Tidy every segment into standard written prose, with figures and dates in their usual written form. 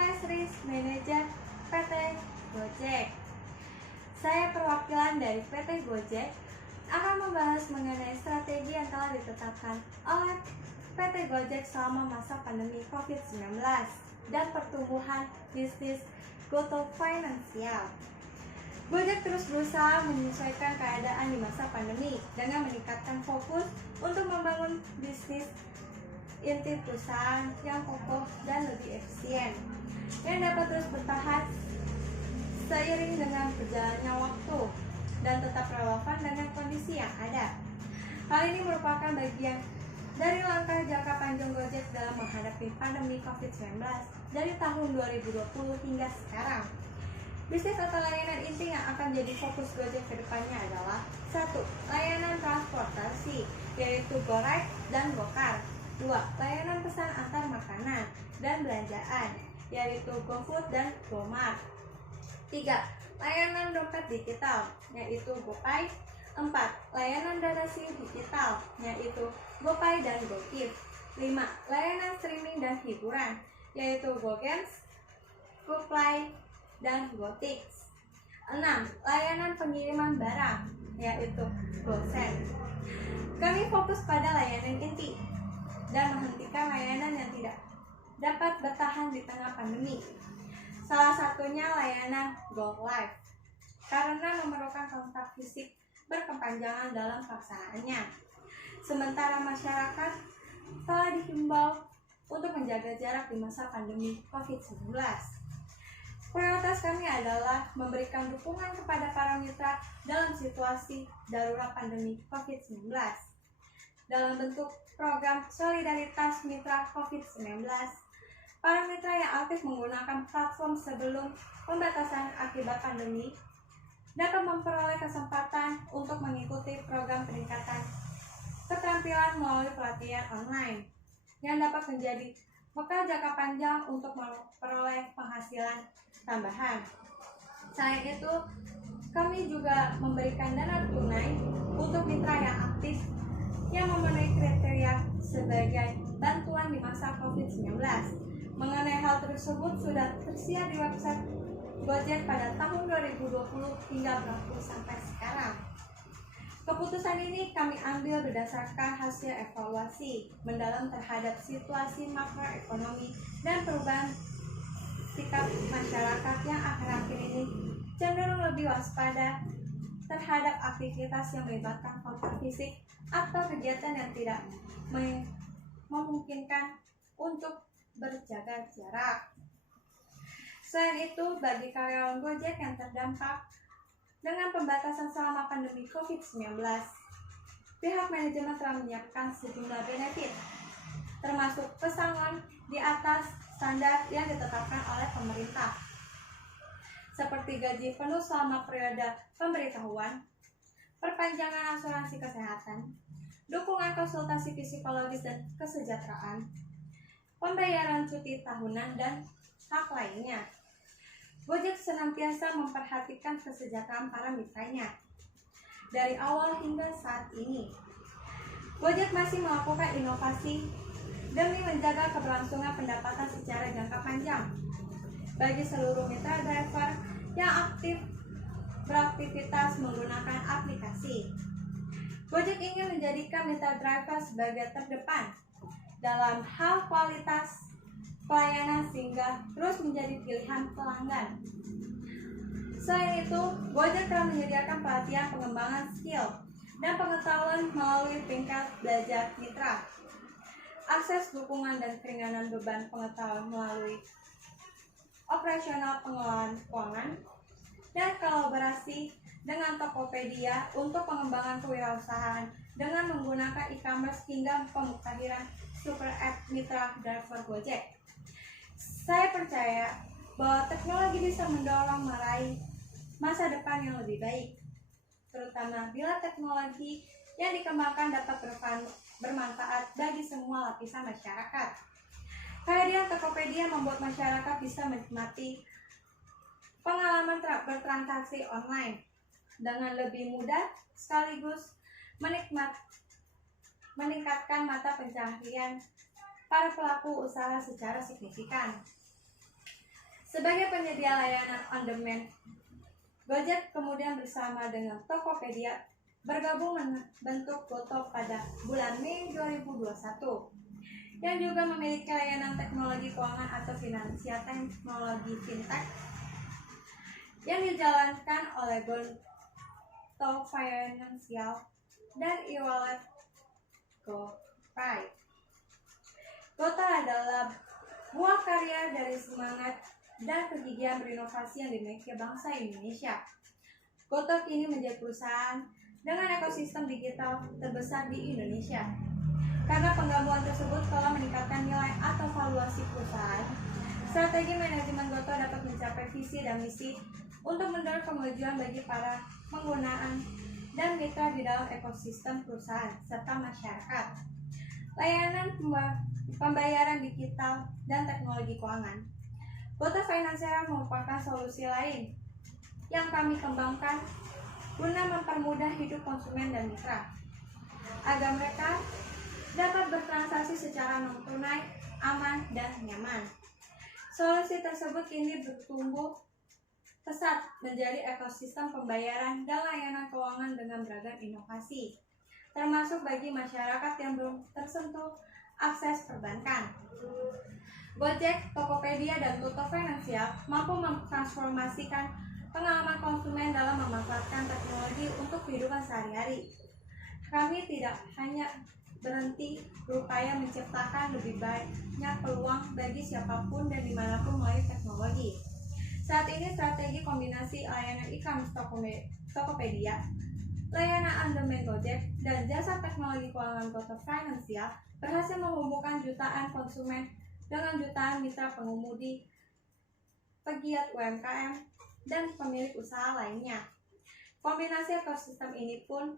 Enterprise Risk Manager PT Gojek. Saya perwakilan dari PT Gojek akan membahas mengenai strategi yang telah ditetapkan oleh PT Gojek selama masa pandemi COVID-19 dan pertumbuhan bisnis GoTo Finansial. Gojek terus berusaha menyesuaikan keadaan di masa pandemi dengan meningkatkan fokus untuk membangun bisnis inti perusahaan yang kokoh dan lebih efisien, yang dapat terus bertahan seiring dengan berjalannya waktu dan tetap relevan dengan kondisi yang ada. Hal ini merupakan bagian dari langkah jangka panjang Gojek dalam menghadapi pandemi COVID-19 dari tahun 2020 hingga sekarang. Bisnis atau layanan inti yang akan jadi fokus Gojek ke depannya adalah 1. Layanan transportasi, yaitu GoRide dan GoCar. 2. Layanan pesan antar makanan dan belanjaan, yaitu GoFood dan GoMart. 3. Layanan dompet digital, yaitu GoPay. 4. Layanan donasi digital, yaitu GoPay dan GoGive. 5. Layanan streaming dan hiburan, yaitu GoGames, GoPlay, dan GoTix. 6. Layanan pengiriman barang, yaitu GoSend. Kami fokus pada layanan inti dan menghentikan layanan yang tidak dapat bertahan di tengah pandemi. Salah satunya layanan GoLive, karena memerlukan kontak fisik berkepanjangan dalam pelaksanaannya. Sementara masyarakat telah dihimbau untuk menjaga jarak di masa pandemi COVID-19. Prioritas kami adalah memberikan dukungan kepada para mitra dalam situasi darurat pandemi COVID-19 dalam bentuk program solidaritas mitra COVID-19. Para mitra yang aktif menggunakan platform sebelum pembatasan akibat pandemi dapat memperoleh kesempatan untuk mengikuti program peningkatan keterampilan melalui pelatihan online yang dapat menjadi bekal jangka panjang untuk memperoleh penghasilan tambahan. Selain itu, kami juga memberikan dana tunai untuk mitra yang aktif yang memenuhi kriteria sebagai bantuan di masa COVID-19. Mengenai hal tersebut sudah tersedia di website Gojek pada tahun 2020 hingga berlaku sampai sekarang. Keputusan ini kami ambil berdasarkan hasil evaluasi mendalam terhadap situasi makroekonomi dan perubahan sikap masyarakat yang akhir-akhir ini cenderung lebih waspada terhadap aktivitas yang melibatkan kontak fisik atau kegiatan yang tidak memungkinkan untuk berjaga jarak. Selain itu, bagi karyawan Gojek yang terdampak dengan pembatasan selama pandemi COVID-19, pihak manajemen telah menyiapkan sejumlah benefit, termasuk pesangon di atas standar yang ditetapkan oleh pemerintah, seperti gaji penuh selama periode pemberitahuan, perpanjangan asuransi kesehatan, dukungan konsultasi psikologis dan kesejahteraan, pembayaran cuti tahunan, dan hak lainnya. Gojek senantiasa memperhatikan kesejahteraan para mitranya. Dari awal hingga saat ini, Gojek masih melakukan inovasi demi menjaga keberlangsungan pendapatan secara jangka panjang bagi seluruh mitra driver yang aktif beraktivitas menggunakan aplikasi. Gojek ingin menjadikan mitra driver sebagai terdepan dalam hal kualitas pelayanan sehingga terus menjadi pilihan pelanggan. Selain itu, Gojek telah menyediakan pelatihan pengembangan skill dan pengetahuan melalui tingkat belajar mitra, akses dukungan dan keringanan beban pengetahuan melalui operasional pengelolaan keuangan, dan kolaborasi dengan Tokopedia untuk pengembangan kewirausahaan dengan menggunakan e-commerce hingga pemutahiran super app mitra driver Gojek. Saya percaya bahwa teknologi bisa mendorong meraih masa depan yang lebih baik, terutama bila teknologi yang dikembangkan dapat bermanfaat bagi semua lapisan masyarakat. Kehadiran Tokopedia membuat masyarakat bisa menikmati pengalaman bertransaksi online dengan lebih mudah sekaligus meningkatkan mata pencaharian para pelaku usaha secara signifikan. Sebagai penyedia layanan on-demand, Gojek kemudian bersama dengan Tokopedia bergabung membentuk GoTo pada bulan Mei 2021 yang juga memiliki layanan teknologi keuangan atau finansial teknologi fintech yang dijalankan oleh GoTo Financial dan e-wallet GoPay. GoTo adalah buah karya dari semangat dan kegigihan berinovasi yang dimiliki bangsa Indonesia. GoTo kini menjadi perusahaan dengan ekosistem digital terbesar di Indonesia. Karena penggabungan tersebut telah meningkatkan nilai atau valuasi perusahaan, strategi manajemen GoTo dapat mencapai visi dan misi untuk mendorong kemajuan bagi para penggunaan dan mitra di dalam ekosistem perusahaan serta masyarakat. Layanan pembayaran digital dan teknologi keuangan. GoTo Financial merupakan solusi lain yang kami kembangkan guna mempermudah hidup konsumen dan mitra agar mereka dapat bertransaksi secara non-tunai, aman, dan nyaman. Solusi tersebut kini bertumbuh pesat menjadi ekosistem pembayaran dan layanan keuangan dengan beragam inovasi, termasuk bagi masyarakat yang belum tersentuh akses perbankan. Gojek, Tokopedia, dan GoTo Financial mampu mentransformasikan pengalaman konsumen dalam memanfaatkan teknologi untuk kehidupan sehari-hari. Kami tidak hanya berhenti berupaya menciptakan lebih banyak peluang bagi siapapun dan dimanapun melalui teknologi. Saat ini strategi kombinasi layanan e-commerce Tokopedia, layanan on-demand Gojek, dan jasa teknologi keuangan GoTo Financial berhasil menghubungkan jutaan konsumen dengan jutaan mitra pengemudi, pegiat UMKM, dan pemilik usaha lainnya. Kombinasi ekosistem ini pun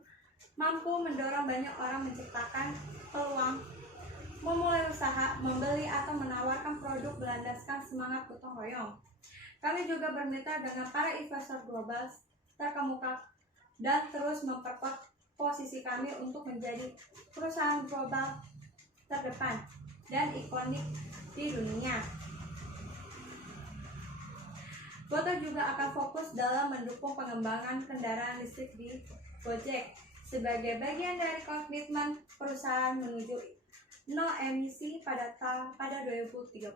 mampu mendorong banyak orang menciptakan peluang, memulai usaha, membeli atau menawarkan produk berlandaskan semangat gotong royong. Kami juga bermitra dengan para investor global terkemuka dan terus memperkuat posisi kami untuk menjadi perusahaan global terdepan dan ikonik di dunia. GoTo juga akan fokus dalam mendukung pengembangan kendaraan listrik di Gojek sebagai bagian dari komitmen perusahaan menuju nol emisi pada 2030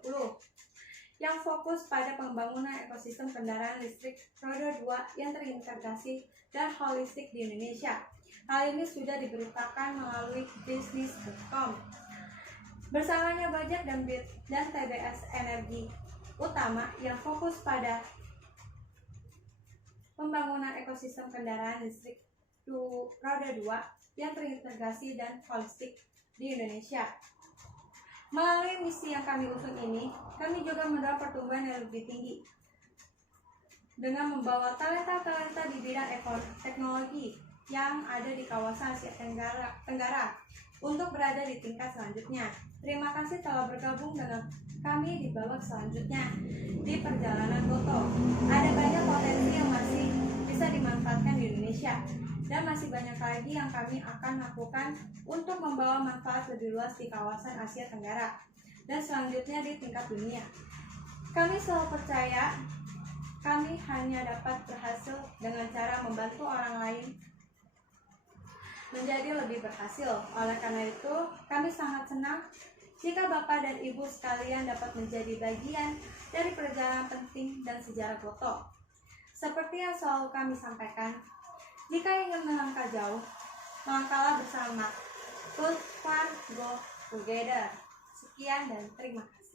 yang fokus pada pembangunan ekosistem kendaraan listrik roda 2 yang terintegrasi dan holistik di Indonesia. Hal ini sudah diberitakan melalui bisnis.com. Bersamanya Gojek dan TBS Energi Utama yang fokus pada pembangunan ekosistem kendaraan listrik roda 2 yang terintegrasi dan holistik di Indonesia. Melalui misi yang kami usung ini, kami juga mendorong pertumbuhan yang lebih tinggi dengan membawa talenta-talenta di bidang teknologi yang ada di kawasan Asia Tenggara untuk berada di tingkat selanjutnya. Terima kasih telah bergabung dengan kami di babak selanjutnya di perjalanan GoTo. Ada banyak potensi yang masih bisa dimanfaatkan di Indonesia dan masih banyak lagi yang kami akan lakukan untuk membawa manfaat lebih luas di kawasan Asia Tenggara dan selanjutnya di tingkat dunia. Kami selalu percaya kami hanya dapat berhasil dengan cara membantu orang lain menjadi lebih berhasil. Oleh karena itu, kami sangat senang jika Bapak dan Ibu sekalian dapat menjadi bagian dari perjalanan penting dan sejarah GoTo. Seperti yang selalu kami sampaikan, jika ingin melangkah jauh, melangkahlah bersama. Go far, go together. Sekian dan terima kasih.